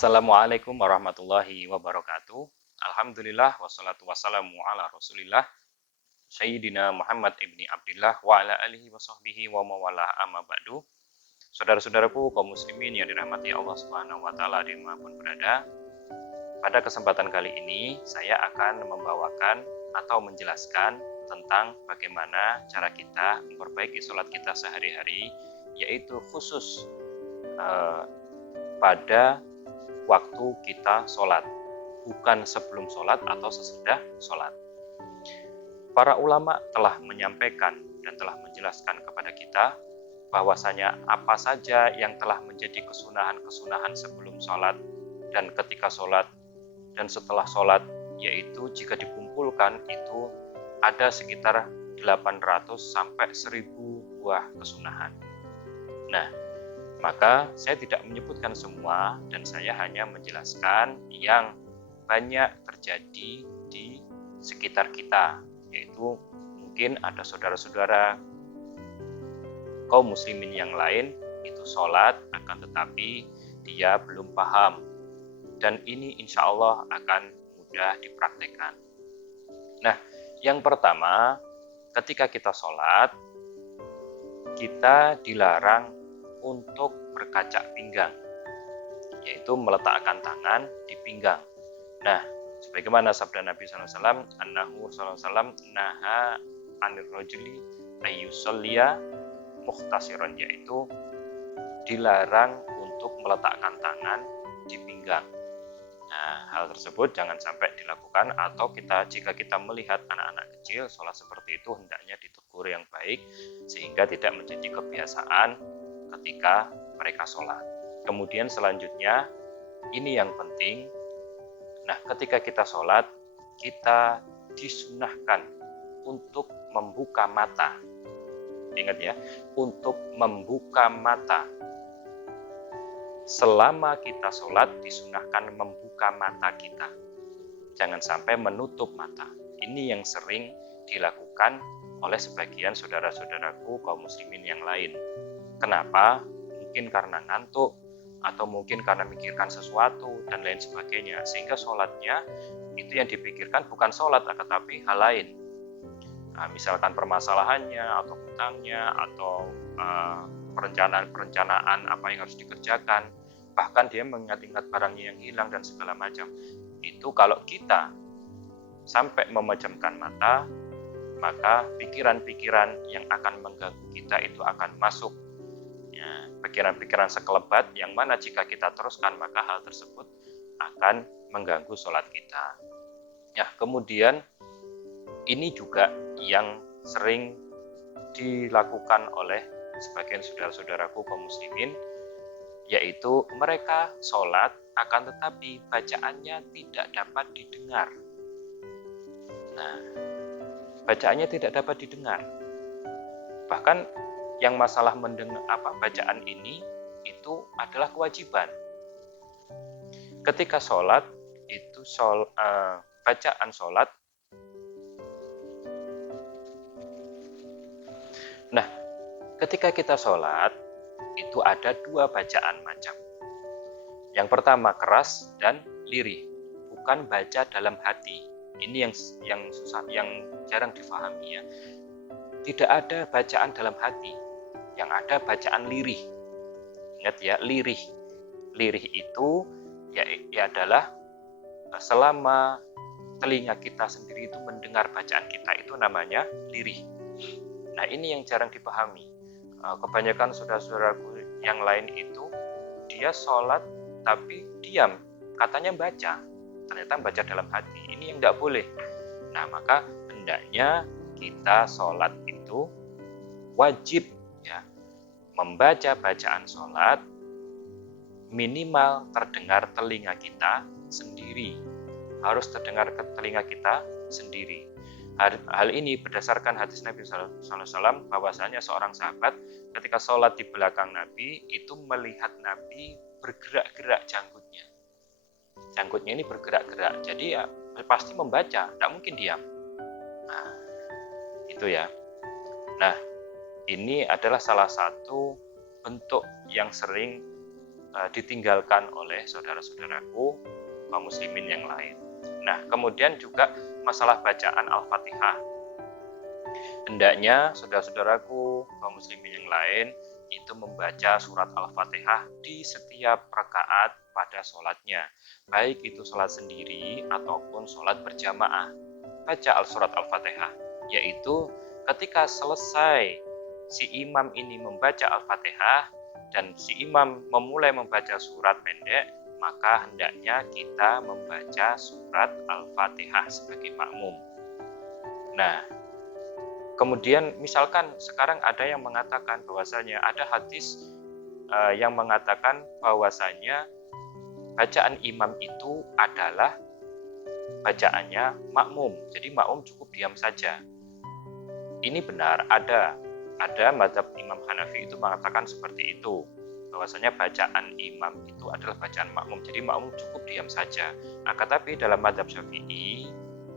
Assalamualaikum warahmatullahi wabarakatuh. Alhamdulillah wassalatu wassalamu ala Rasulillah Sayyidina Muhammad ibni Abdillah wa ala alihi wa sahbihi wa mawalah amma ba'du. Saudara-saudaraku kaum muslimin yang dirahmati Allah Subhanahu wa taala dimanapun berada. Pada kesempatan kali ini saya akan membawakan atau menjelaskan tentang bagaimana cara kita memperbaiki sholat kita sehari-hari, yaitu khusus pada waktu kita sholat, bukan sebelum sholat atau sesudah sholat. Para ulama telah menyampaikan dan telah menjelaskan kepada kita bahwasanya apa saja yang telah menjadi kesunahan-kesunahan sebelum sholat dan ketika sholat dan setelah sholat, yaitu jika dikumpulkan itu ada sekitar 800 sampai 1000 buah kesunahan. Nah, maka saya tidak menyebutkan semua dan saya hanya menjelaskan yang banyak terjadi di sekitar kita, yaitu mungkin ada saudara-saudara kaum muslimin yang lain itu sholat akan tetapi dia belum paham, dan ini insya Allah akan mudah dipraktekkan. Nah, yang pertama, ketika kita sholat, kita dilarang untuk berkacak pinggang, yaitu meletakkan tangan di pinggang. Nah, sebagaimana sabda Nabi SAW, annahu SAW naha anir rajuli ayyusalliya muhtasiran, yaitu dilarang untuk meletakkan tangan di pinggang. Nah, hal tersebut jangan sampai dilakukan, atau jika kita melihat anak-anak kecil sholat seperti itu, hendaknya ditegur yang baik sehingga tidak menjadi kebiasaan ketika mereka sholat. Kemudian selanjutnya, ini yang penting. Nah, ketika kita sholat, kita disunahkan untuk membuka mata. Ingat ya, untuk membuka mata. Selama kita sholat, disunahkan membuka mata kita. Jangan sampai menutup mata. Ini yang sering dilakukan oleh sebagian saudara-saudaraku kaum muslimin yang lain. Kenapa? Mungkin karena ngantuk, atau mungkin karena memikirkan sesuatu, dan lain sebagainya. Sehingga sholatnya, itu yang dipikirkan bukan sholat, tetapi hal lain. Nah, misalkan permasalahannya, atau hutangnya, atau perencanaan apa yang harus dikerjakan. Bahkan dia mengingat-ingat barangnya yang hilang dan segala macam. Itu kalau kita sampai memejamkan mata, maka pikiran-pikiran yang akan mengganggu kita itu akan masuk. Ya, pikiran-pikiran sekelebat yang mana jika kita teruskan, maka hal tersebut akan mengganggu sholat kita. Ya, kemudian ini juga yang sering dilakukan oleh sebagian saudara-saudaraku kaum muslimin, yaitu mereka sholat akan tetapi bacaannya tidak dapat didengar. Nah, bacaannya tidak dapat didengar. Bahkan yang masalah mendengar bacaan ini itu adalah kewajiban. Ketika sholat itu bacaan sholat. Nah, ketika kita sholat itu ada dua bacaan macam. Yang pertama keras dan lirih, bukan baca dalam hati. Ini yang susah, yang jarang difahami ya. Tidak ada bacaan dalam hati, yang ada bacaan lirih. Ingat ya, lirih. Lirih itu ya adalah selama telinga kita sendiri itu mendengar bacaan kita, itu namanya lirih. Nah, ini yang jarang dipahami. Kebanyakan saudara-saudaraku yang lain itu dia sholat tapi diam, katanya baca, ternyata baca dalam hati. Ini yang tidak boleh. Nah, maka hendaknya kita sholat itu wajib ya membaca bacaan sholat minimal terdengar telinga kita sendiri. Harus terdengar ke telinga kita sendiri. Hal ini berdasarkan hadis Nabi SAW, bahwasanya seorang sahabat ketika sholat di belakang Nabi itu melihat Nabi bergerak-gerak janggutnya. Janggutnya ini bergerak-gerak, jadi ya pasti membaca, tidak mungkin diam. Nah, itu ya. Nah, ini adalah salah satu bentuk yang sering ditinggalkan oleh saudara-saudaraku kaum muslimin yang lain. Nah, kemudian juga masalah bacaan Al-Fatihah. Hendaknya saudara-saudaraku kaum muslimin yang lain itu membaca surat Al-Fatihah di setiap rakaat pada sholatnya, baik itu sholat sendiri ataupun sholat berjamaah. Baca surat Al-Fatihah, yaitu ketika selesai si imam ini membaca Al-Fatihah dan si imam memulai membaca surat pendek, maka hendaknya kita membaca surat Al-Fatihah sebagai makmum. Nah, kemudian misalkan sekarang ada yang mengatakan bahwasanya ada hadis yang mengatakan bahwasanya bacaan imam itu adalah bacaannya makmum. Jadi makmum cukup diam saja. Ini benar, ada mazhab Imam Hanafi itu mengatakan seperti itu. Bahwasanya bacaan imam itu adalah bacaan makmum. Jadi makmum cukup diam saja. Nah, tetapi dalam mazhab Syafi'i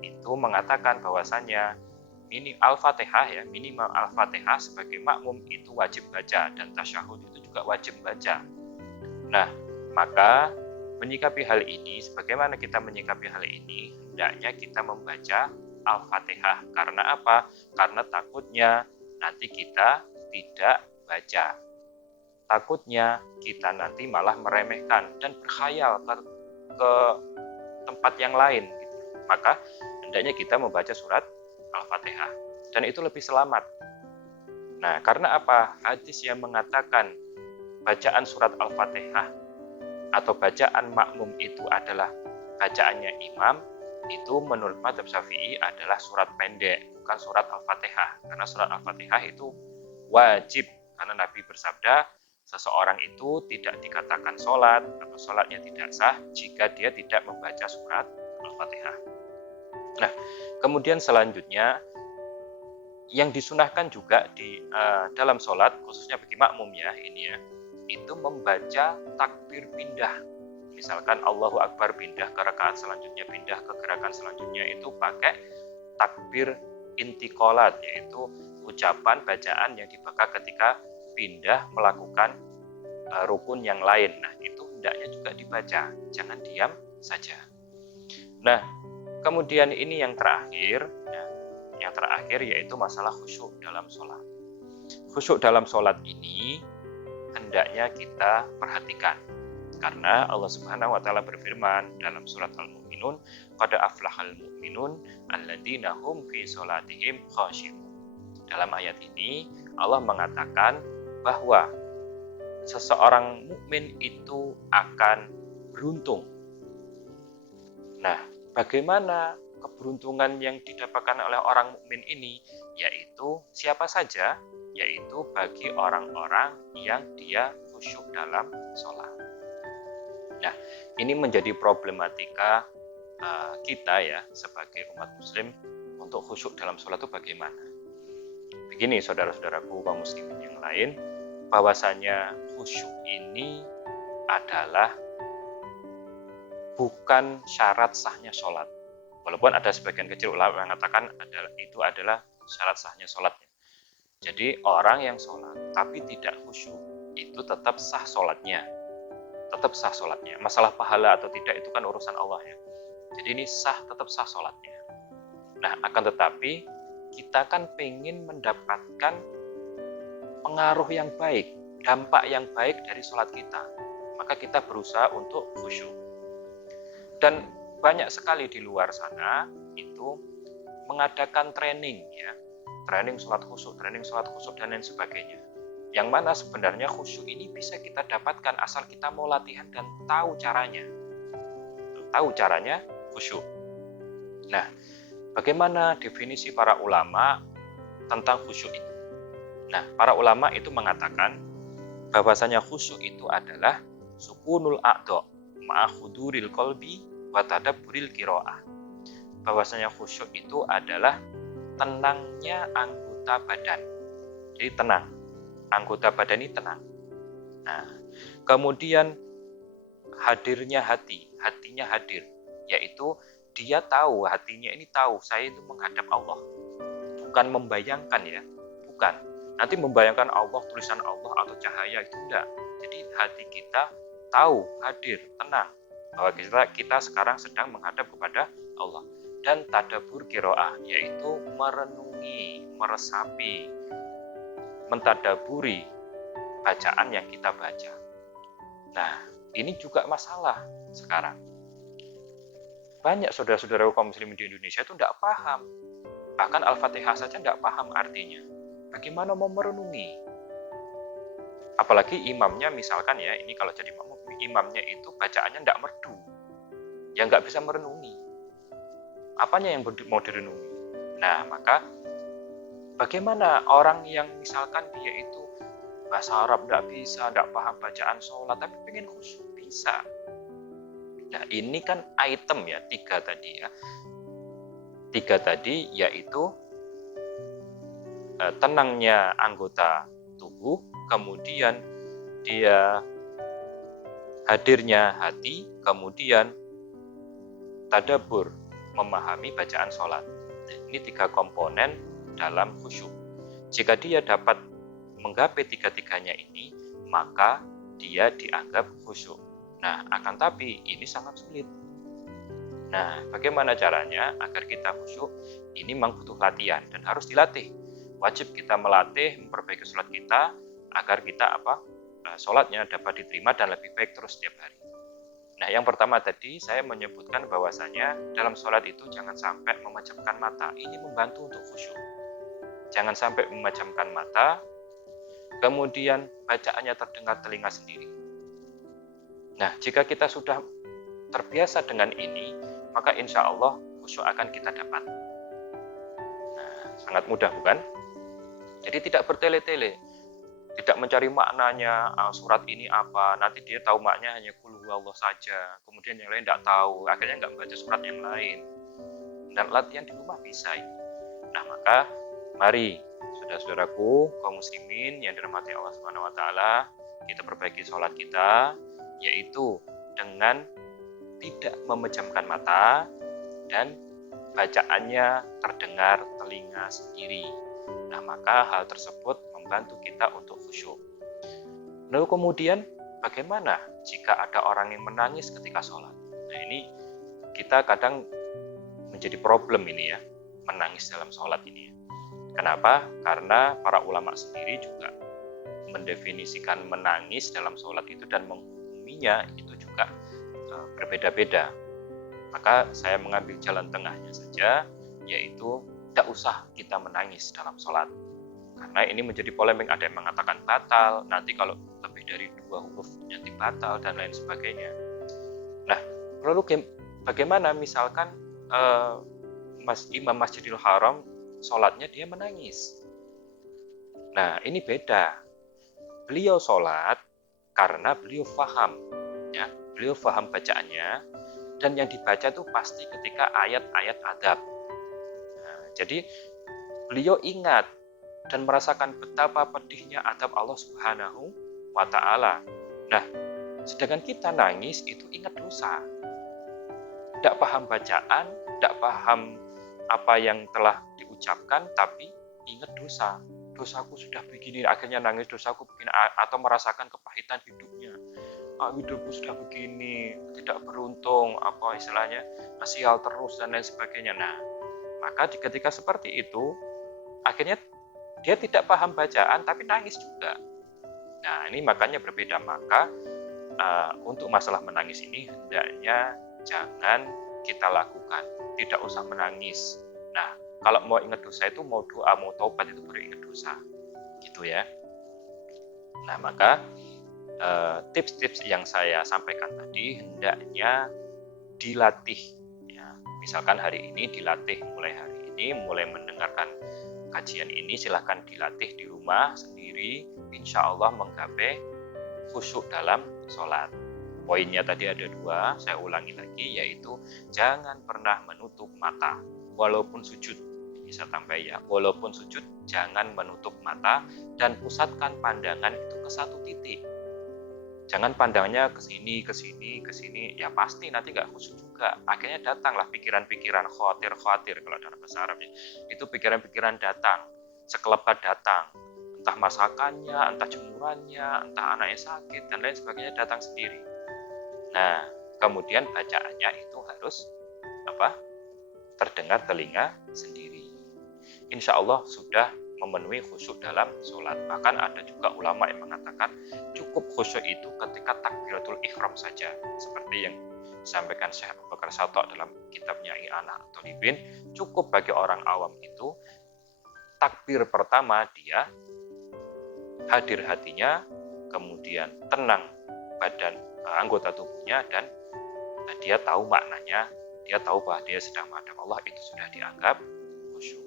itu mengatakan bahwasanya Al-Fatihah minimal Al-Fatihah sebagai makmum itu wajib baca dan tasyahud itu juga wajib baca. Nah, maka menyikapi hal ini, sebagaimana kita menyikapi hal ini, hendaknya kita membaca Al-Fatihah. Karena apa? Karena takutnya nanti kita tidak baca. Takutnya kita nanti malah meremehkan dan berkhayal ke tempat yang lain. Gitu. Maka hendaknya kita membaca surat Al-Fatihah. Dan itu lebih selamat. Nah, karena apa? Hadis yang mengatakan bacaan surat Al-Fatihah atau bacaan makmum itu adalah bacaannya imam, itu menurut mazhab Syafi'i adalah surat pendek, bukan surat Al-Fatihah. Karena surat Al-Fatihah itu wajib, karena Nabi bersabda, seseorang itu tidak dikatakan sholat atau sholatnya tidak sah jika dia tidak membaca surat Al-Fatihah. Nah, kemudian selanjutnya yang disunahkan juga di dalam sholat, khususnya bagi makmum ya, ini ya, itu membaca takbir pindah. Misalkan Allahu Akbar pindah ke rakaat selanjutnya, pindah ke gerakan selanjutnya, itu pakai takbir intiqalat, yaitu ucapan bacaan yang dibaca ketika pindah melakukan rukun yang lain. Nah, itu hendaknya juga dibaca, jangan diam saja. Nah, kemudian ini yang terakhir, yaitu masalah khusyuk dalam sholat. Khusyuk dalam sholat ini hendaknya kita perhatikan. Karena Allah Subhanahu wa taala berfirman dalam surat Al-Mu'minun, qad aflahal mu'minun alladzina hum fi sholatihim khashi'un. Dalam ayat ini Allah mengatakan bahwa seseorang mukmin itu akan beruntung. Nah, bagaimana keberuntungan yang didapatkan oleh orang mukmin ini? Yaitu siapa saja? Yaitu bagi orang-orang yang dia khusyuk dalam sholat. Nah, ini menjadi problematika kita ya sebagai umat muslim untuk khusyuk dalam sholat itu bagaimana? Begini saudara-saudaraku kaum muslimin yang lain, bahwasanya khusyuk ini adalah bukan syarat sahnya sholat. Walaupun ada sebagian kecil ulama yang mengatakan itu adalah syarat sahnya sholatnya. Jadi orang yang sholat tapi tidak khusyuk itu tetap sah sholatnya. Tetap sah sholatnya. Masalah pahala atau tidak itu kan urusan Allah ya. Jadi ini tetap sah sholatnya. Nah, akan tetapi kita kan pengen mendapatkan pengaruh yang baik, dampak yang baik dari sholat kita. Maka kita berusaha untuk khusyuk. Dan banyak sekali di luar sana itu mengadakan training ya. Training sholat khusyuk, dan lain sebagainya. Yang mana sebenarnya khusyuk ini bisa kita dapatkan asal kita mau latihan dan tahu caranya. Tahu caranya khusyuk. Nah, bagaimana definisi para ulama tentang khusyuk itu? Nah, para ulama itu mengatakan bahwasanya khusyuk itu adalah sukunul a'dha ma'a khuduril qalbi wa tadabburil qiraah. Bahwasanya khusyuk itu adalah tenangnya anggota badan. Jadi tenang. Anggota badan ini tenang. Nah, kemudian hadirnya hatinya hadir, yaitu dia tahu, hatinya ini tahu, saya itu menghadap Allah. Bukan membayangkan ya, bukan. Nanti membayangkan Allah, tulisan Allah atau cahaya itu enggak. Jadi hati kita tahu, hadir, tenang bahwa kita sekarang sedang menghadap kepada Allah. Dan tadabbur qiraah, yaitu merenungi, meresapi, mentadaburi bacaan yang kita baca. Nah, ini juga masalah sekarang. Banyak saudara-saudara kaum muslimin di Indonesia itu tidak paham. Bahkan Al-Fatihah saja tidak paham artinya. Bagaimana mau merenungi? Apalagi imamnya misalkan ya, ini kalau jadi imamnya itu bacaannya tidak merdu. Ya nggak bisa merenungi. Apanya yang mau direnungi? Nah, maka bagaimana orang yang misalkan dia itu bahasa Arab tidak bisa, tidak paham bacaan sholat, tapi pengen khusyuk, bisa. Nah, ini kan item ya, 3 tadi ya. 3 tadi yaitu tenangnya anggota tubuh, kemudian dia hadirnya hati, kemudian tadabbur, memahami bacaan sholat. Ini 3 komponen dalam khusyuk. Jika dia dapat menggapai 3-tiganya ini, maka dia dianggap khusyuk. Nah, akan tapi ini sangat sulit. Nah, bagaimana caranya agar kita khusyuk? Ini memang butuh latihan dan harus dilatih. Wajib kita melatih, memperbaiki sholat kita agar kita sholatnya dapat diterima dan lebih baik terus setiap hari. Nah, yang pertama tadi saya menyebutkan bahwasanya dalam sholat itu jangan sampai memejamkan mata. Ini membantu untuk khusyuk. Jangan sampai memejamkan mata, kemudian bacaannya terdengar telinga sendiri. Nah, jika kita sudah terbiasa dengan ini, maka insya Allah khusyuk akan kita dapat. Nah, sangat mudah bukan? Jadi tidak bertele-tele, tidak mencari maknanya, surat ini apa, nanti dia tahu maknanya hanya qul huwallah saja, kemudian yang lain tidak tahu, akhirnya nggak membaca surat yang lain. Dan latihan di rumah bisa ini. Nah, maka mari saudara-saudaraku kaum muslimin yang dirahmati Allah Subhanahu wa taala, kita perbaiki sholat kita, yaitu dengan tidak memejamkan mata dan bacaannya terdengar telinga sendiri. Nah, maka hal tersebut membantu kita untuk khusyuk. Lalu kemudian bagaimana jika ada orang yang menangis ketika sholat? Nah, ini kita kadang menjadi problem ini ya, menangis dalam sholat ini ya. Kenapa? Karena para ulama sendiri juga mendefinisikan menangis dalam sholat itu dan menghukuminya itu juga berbeda-beda. Maka saya mengambil jalan tengahnya saja, yaitu tidak usah kita menangis dalam sholat. Karena ini menjadi polemik, ada yang mengatakan batal, nanti kalau lebih dari 2 huruf nanti batal, dan lain sebagainya. Nah, lalu bagaimana misalkan Imam Masjidil Haram sholatnya dia menangis? Nah, ini beda. Beliau sholat karena beliau faham, ya, beliau faham bacaannya, dan yang dibaca itu pasti ketika ayat-ayat adab. Nah, jadi beliau ingat dan merasakan betapa pedihnya adab Allah Subhanahu wa taala. Nah, sedangkan kita nangis itu ingat dosa. Tidak paham bacaan, tidak paham apa yang telah diucapkan, tapi ingat dosa. Dosaku sudah begini, akhirnya nangis, dosaku begini, atau merasakan kepahitan hidupnya. Hidupku sudah begini, tidak beruntung, apa istilahnya, sial terus dan lain sebagainya. Nah, maka ketika seperti itu, akhirnya dia tidak paham bacaan tapi nangis juga. Nah, ini makanya berbeda. Maka untuk masalah menangis ini hendaknya jangan kita lakukan, tidak usah menangis. Nah, kalau mau ingat dosa itu, mau doa, mau taubat itu baru ingat dosa, gitu ya. Nah, maka tips-tips yang saya sampaikan tadi hendaknya dilatih. Ya, misalkan hari ini dilatih, mulai hari ini, mulai mendengarkan kajian ini, silahkan dilatih di rumah sendiri, insya Allah menggapai khusyuk dalam sholat. Poinnya tadi ada 2, saya ulangi lagi, yaitu jangan pernah menutup mata, walaupun sujud. Bisa tambah ya, walaupun sujud, jangan menutup mata dan pusatkan pandangan itu ke satu titik. Jangan pandangnya ke sini, ke sini, ke sini, ya pasti nanti nggak khusyuk juga. Akhirnya datanglah pikiran-pikiran khawatir kalau dalam bahasa Arabnya. Itu pikiran-pikiran datang, sekelebat datang. Entah masakannya, entah jemurannya, entah anaknya sakit, dan lain sebagainya datang sendiri. Nah, kemudian bacaannya itu harus apa? Terdengar telinga sendiri. Insya Allah sudah memenuhi khusyuk dalam sholat. Bahkan ada juga ulama yang mengatakan cukup khusyuk itu ketika takbiratul ihram saja. Seperti yang disampaikan Syekh Abu Bakar Sato dalam kitabnya I'anah Thalibin, cukup bagi orang awam itu takbir pertama dia hadir hatinya, kemudian tenang badan anggota tubuhnya, dan dia tahu maknanya, dia tahu bahwa dia sedang menghadap Allah, itu sudah dianggap khusyuk.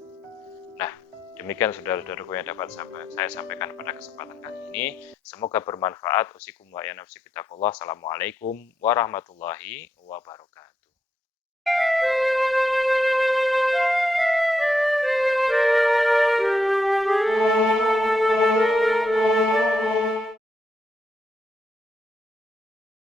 Nah, demikian saudara-saudaraku yang dapat saya sampaikan pada kesempatan kali ini. Semoga bermanfaat. Usikum wa ya nafsi bittaqullah. Assalamualaikum warahmatullahi wabarakatuh.